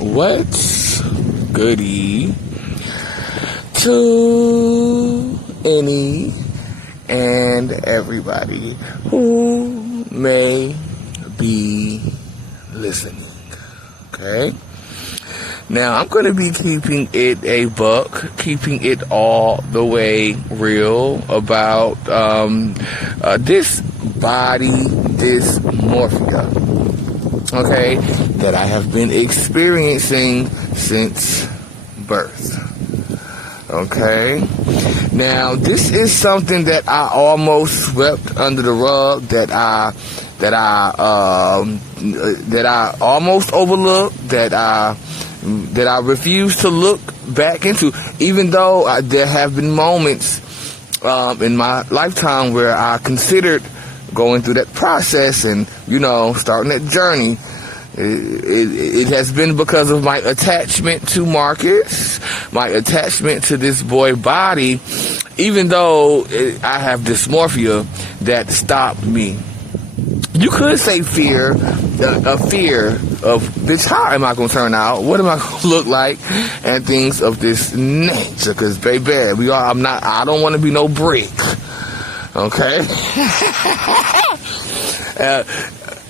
What's goody to any and everybody who may be listening? Okay? Now, I'm going to be keeping it a buck, keeping it all the way real about this body dysmorphia, okay, that I have been experiencing since birth. Okay? Now, this is something that I almost swept under the rug, that I almost overlooked, that I refuse to look back into, even though there have been moments in my lifetime where I considered going through that process and, starting that journey. It has been because of my attachment to Marcus, my attachment to this boy body, even though I have dysmorphia, that stopped me. You could say fear, a fear of, bitch, how am I going to turn out? What am I going to look like? And things of this nature. Because, baby, I don't want to be no brick. Okay?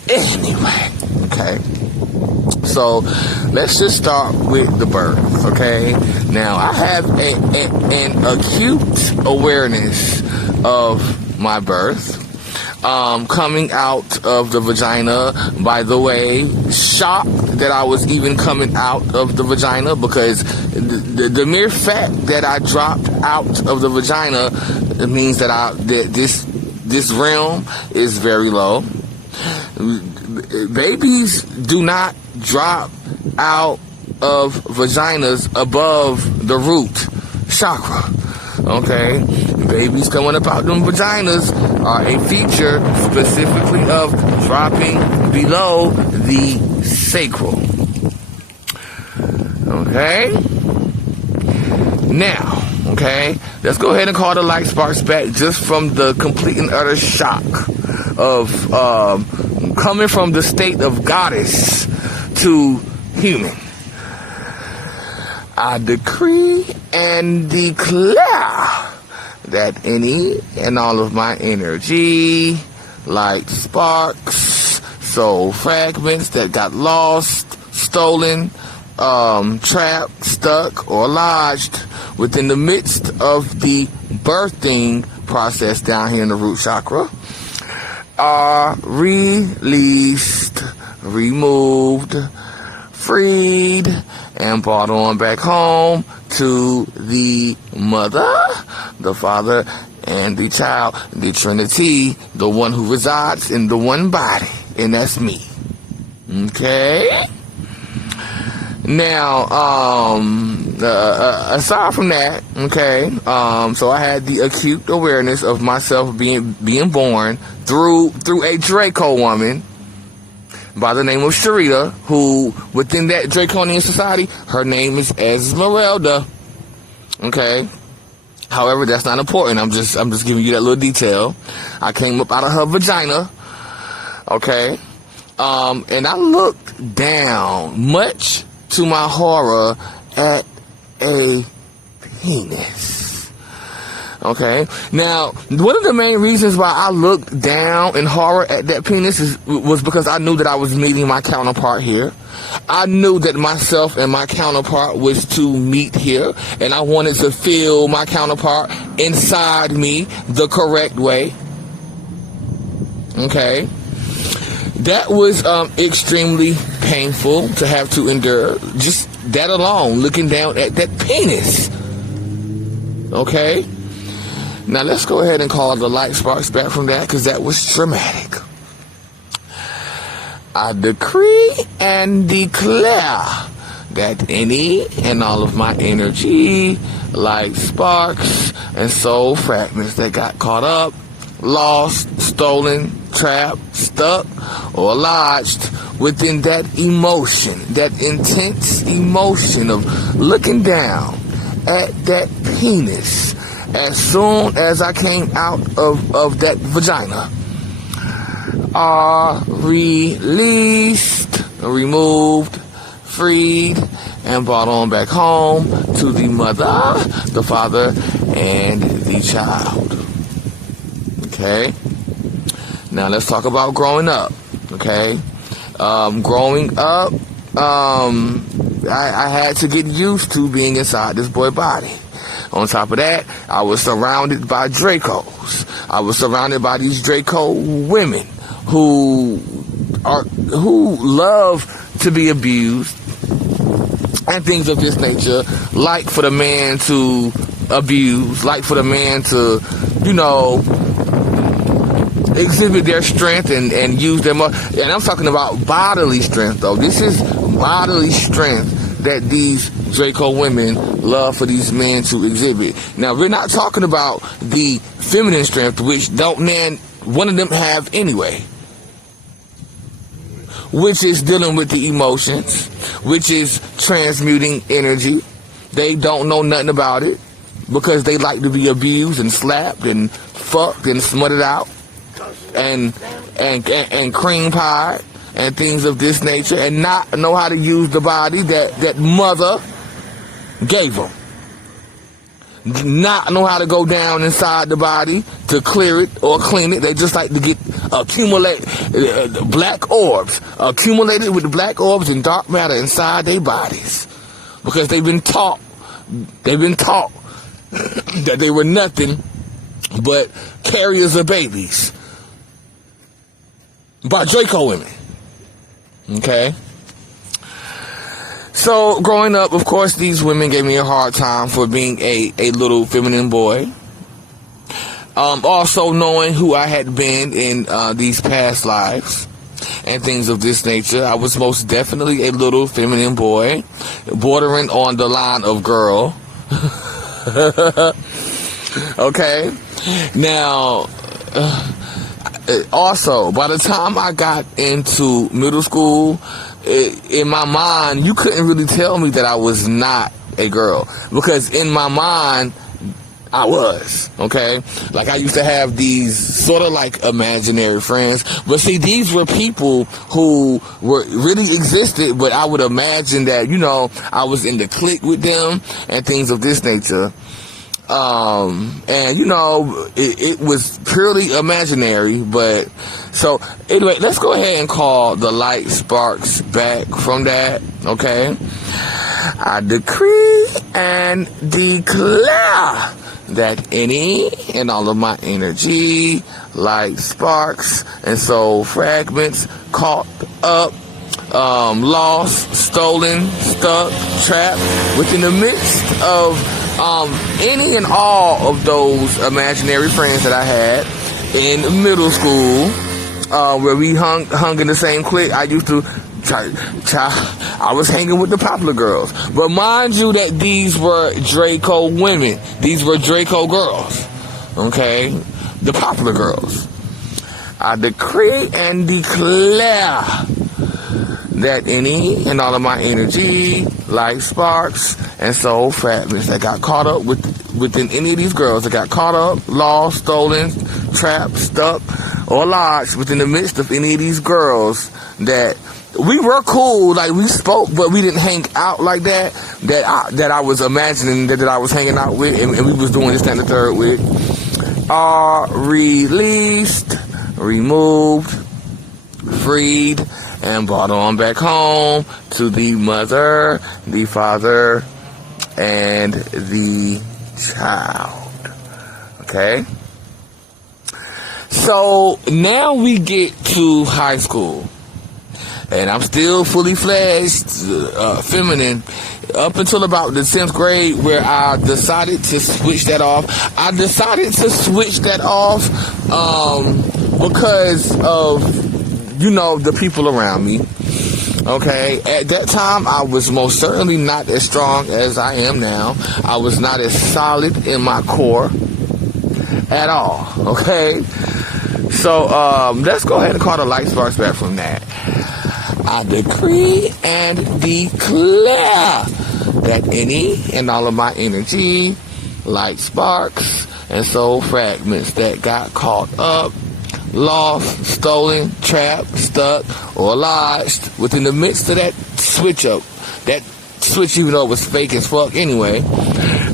Anyway, okay? So, let's just start with the birth, okay? Now, I have an acute awareness of my birth. Coming out of the vagina, by the way, shocked that I was even coming out of the vagina, because the mere fact that I dropped out of the vagina means that this realm is very low. Babies do not drop out of vaginas above the root chakra. Okay? Babies coming up out them vaginas are a feature specifically of dropping below the sacral. Okay? Now, okay, let's go ahead and call the light sparks back just from the complete and utter shock of coming from the state of goddess to human. I decree and declare that any and all of my energy, light sparks, soul fragments that got lost, stolen, trapped, stuck, or lodged within the midst of the birthing process down here in the root chakra are released, removed, freed, and brought on back home to the mother, the father, and the child, the Trinity, the one who resides in the one body, and that's me. Okay? Now, aside from that, okay, so I had the acute awareness of myself being born through a Draco woman by the name of Sharita, who, within that Draconian society, her name is Esmeralda. Okay? However, that's not important. I'm just giving you that little detail. I came up out of her vagina. Okay? And I looked down, much to my horror, at a penis. Okay? Now, one of the main reasons why I looked down in horror at that penis was because I knew that I was meeting my counterpart here. I knew that myself and my counterpart was to meet here, and I wanted to feel my counterpart inside me the correct way. Okay? That was extremely painful to have to endure. Just that alone, looking down at that penis. Okay? Now let's go ahead and call the light sparks back from that, because that was traumatic. I decree and declare that any and all of my energy, light sparks, and soul fragments that got caught up, lost, stolen, trapped, stuck, or lodged within that emotion, that intense emotion of looking down at that penis as soon as I came out of that vagina, are released, removed, freed, and brought on back home to the mother, the father, and the child. Okay? Now let's talk about growing up. Okay? Growing up, I had to get used to being inside this boy body. On top of that, I was surrounded by Dracos. I was surrounded by these Draco women who love to be abused and things of this nature, like for the man to abuse, like for the man to, exhibit their strength and use them up. And I'm talking about bodily strength, though. This is bodily strength that these Draco women love for these men to exhibit. Now, we're not talking about the feminine strength, which one of them have anyway, which is dealing with the emotions, which is transmuting energy. They don't know nothing about it because they like to be abused and slapped and fucked and smutted out and cream pie and things of this nature, and not know how to use the body that mother gave them. Not know how to go down inside the body to clear it or clean it. They just like to accumulate black orbs, accumulated with black orbs and dark matter inside their bodies, because they've been taught that they were nothing but carriers of babies by Draco women. Okay? So, growing up, of course, these women gave me a hard time for being a little feminine boy. Also knowing who I had been in these past lives and things of this nature. I was most definitely a little feminine boy, bordering on the line of girl. Okay? Now, also, by the time I got into middle school, in my mind, you couldn't really tell me that I was not a girl, because in my mind, I was, okay? Like, I used to have these sort of like imaginary friends, but see, these were people who really existed, but I would imagine that, I was in the clique with them and things of this nature. And it was purely imaginary, but so anyway, let's go ahead and call the light sparks back from that, okay? I decree and declare that any and all of my energy, light sparks, and soul fragments caught up, lost, stolen, stuck, trapped within the midst of any and all of those imaginary friends that I had in middle school, where we hung in the same clique. I used to I was hanging with the popular girls. But mind you that these were Draco women. These were Draco girls. Okay? The popular girls. I decree and declare that any and all of my energy, light sparks, and soul fragments that got caught up within any of these girls, that got caught up, lost, stolen, trapped, stuck, or lodged within the midst of any of these girls, that we were cool, like we spoke, but we didn't hang out like that I was imagining that I was hanging out with, and we was doing this, that, and the third with, are released, removed, freed, and brought on back home to the mother, the father, and the child. Okay? So now we get to high school. And I'm still fully fledged, feminine, up until about the 10th grade, where I decided to switch that off. I decided to switch that off because of, the people around me. Okay, at that time, I was most certainly not as strong as I am now. I was not as solid in my core at all. Okay, so let's go ahead and call the light sparks back from that. I decree and declare that any and all of my energy, light sparks, and soul fragments that got caught up, lost, stolen, trapped, stuck, or lodged within the midst of that switch up. That switch, even though it was fake as fuck anyway,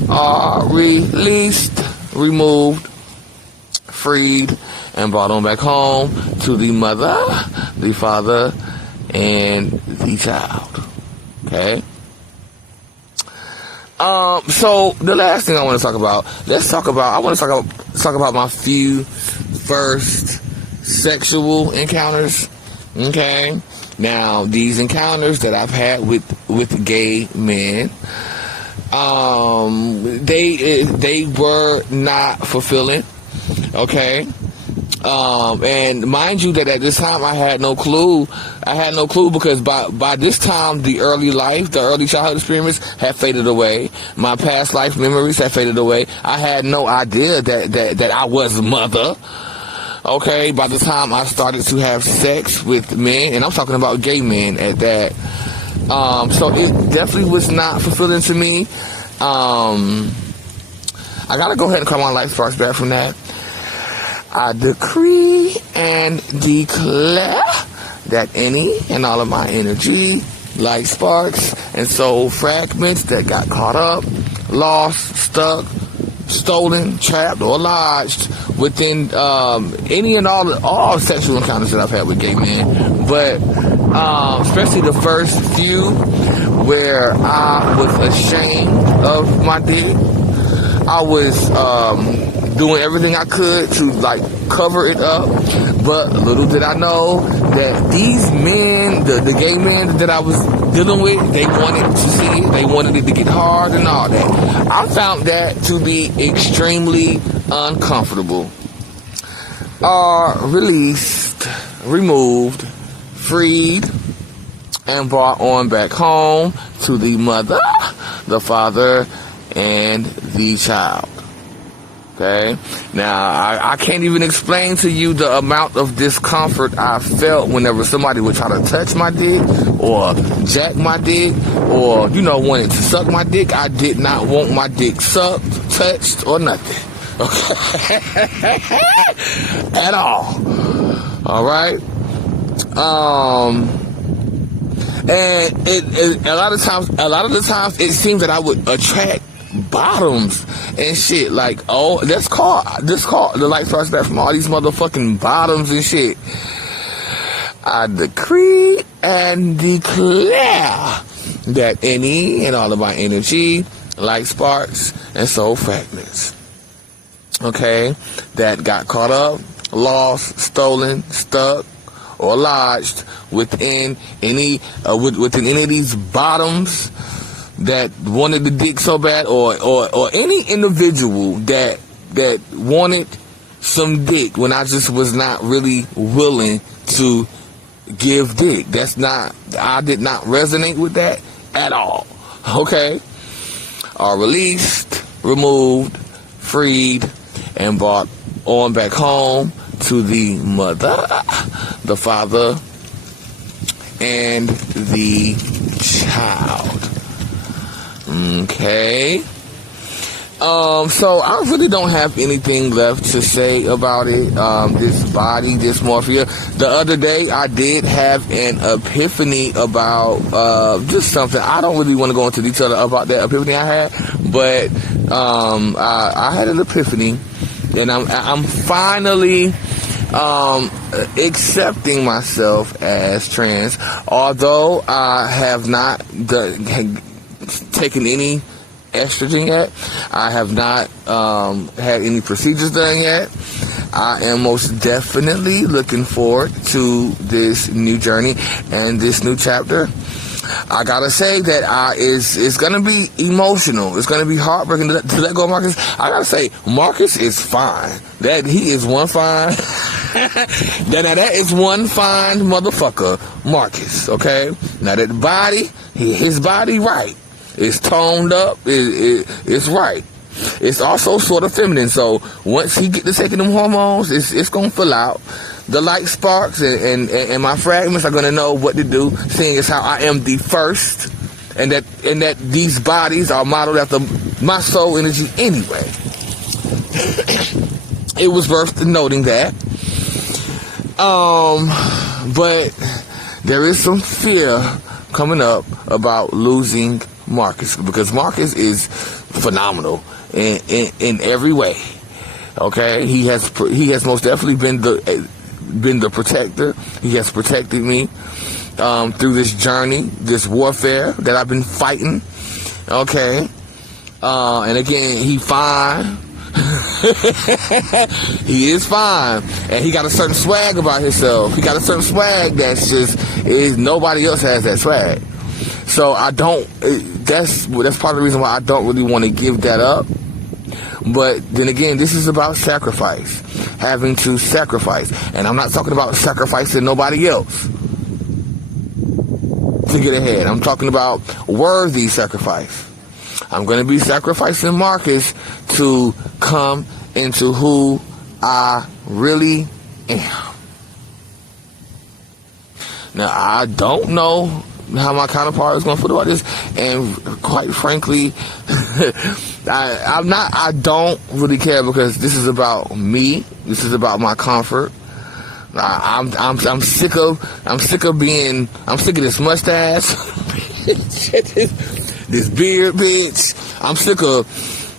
are released, removed, freed, and brought on back home to the mother, the father, and the child. Okay? So the last thing I want to talk about, I want to talk about my few first sexual encounters. Okay? Now, these encounters that I've had with gay men, they were not fulfilling. Okay? And mind you that at this time I had no clue because by this time the early childhood experience had faded away. My past life memories had faded away. I had no idea that I was a mother. Okay, by the time I started to have sex with men, and I'm talking about gay men at that, so it definitely was not fulfilling to me. I gotta go ahead and call my life sparks back from that. I decree and declare that any and all of my energy, like sparks and soul fragments that got caught up, lost, stuck, stolen, trapped, or lodged within any and all sexual encounters that I've had with gay men, but especially the first few where I was ashamed of my dick. I was doing everything I could to cover it up, but little did I know that these men, the gay men that I was dealing with, they wanted to see it, they wanted it to get hard and all that. I found that to be extremely uncomfortable. Released, removed, freed, and brought on back home to the mother, the father, and the child. Okay? Now, I can't even explain to you the amount of discomfort I felt whenever somebody would try to touch my dick or jack my dick or, wanted to suck my dick. I did not want my dick sucked, touched, or nothing. Okay? At all. Alright? And a lot of the times it seems that I would attract bottoms and shit. This call the light starts back from all these motherfucking bottoms and shit. I decree and declare that any and all of my energy, like sparks and soul fragments, okay, that got caught up, lost, stolen, stuck, or lodged within any of these bottoms that wanted the dick so bad, or any individual that wanted some dick when I just was not really willing to give dick. I did not resonate with that at all. Okay? Are released, removed, freed, and brought on back home to the mother, the father, and the child. Okay. So I really don't have anything left to say about it. This body dysmorphia. The other day I did have an epiphany about just something. I don't really want to go into detail about that epiphany I had, but I had an epiphany, and I'm finally accepting myself as trans, although I have not taken any estrogen yet. I have not had any procedures done yet. I am most definitely looking forward to this new journey and this new chapter. I gotta say that it's gonna be emotional. It's gonna be heartbreaking to let go of Marcus. I gotta say, Marcus is fine. He is one fine. That is one fine motherfucker, Marcus. Okay. Now that body, his body right. It's toned up. It's right. It's also sort of feminine. So once he get to taking them hormones, it's gonna fill out. The light sparks and my fragments are gonna know what to do, seeing as how I am the first, and that these bodies are modeled after my soul energy anyway. It was worth noting that. But there is some fear coming up about losing Marcus, because Marcus is phenomenal in every way. Okay, he has most definitely been the protector. He has protected me through this journey, this warfare that I've been fighting. Okay, and again, he fine. He is fine, and he got a certain swag about himself. He got a certain swag that's is nobody else has that swag. So I don't. That's part of the reason why I don't really want to give that up. But then again, this is about sacrifice, having to sacrifice, and I'm not talking about sacrificing nobody else to get ahead. I'm talking about worthy sacrifice. I'm going to be sacrificing Marcus to come into who I really am. Now, I don't know how my counterpart is going to feel about this, and quite frankly, I don't really care, because this is about me. This is about my comfort. I'm sick of this mustache. This beard, bitch. I'm sick of,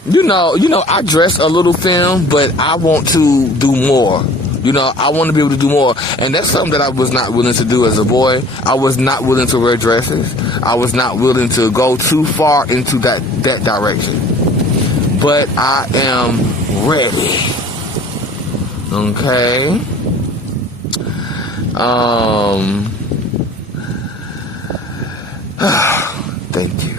I dress a little thin, but I want to do more. I want to be able to do more. And that's something that I was not willing to do as a boy. I was not willing to wear dresses. I was not willing to go too far into that direction. But I am ready. Okay? Thank you.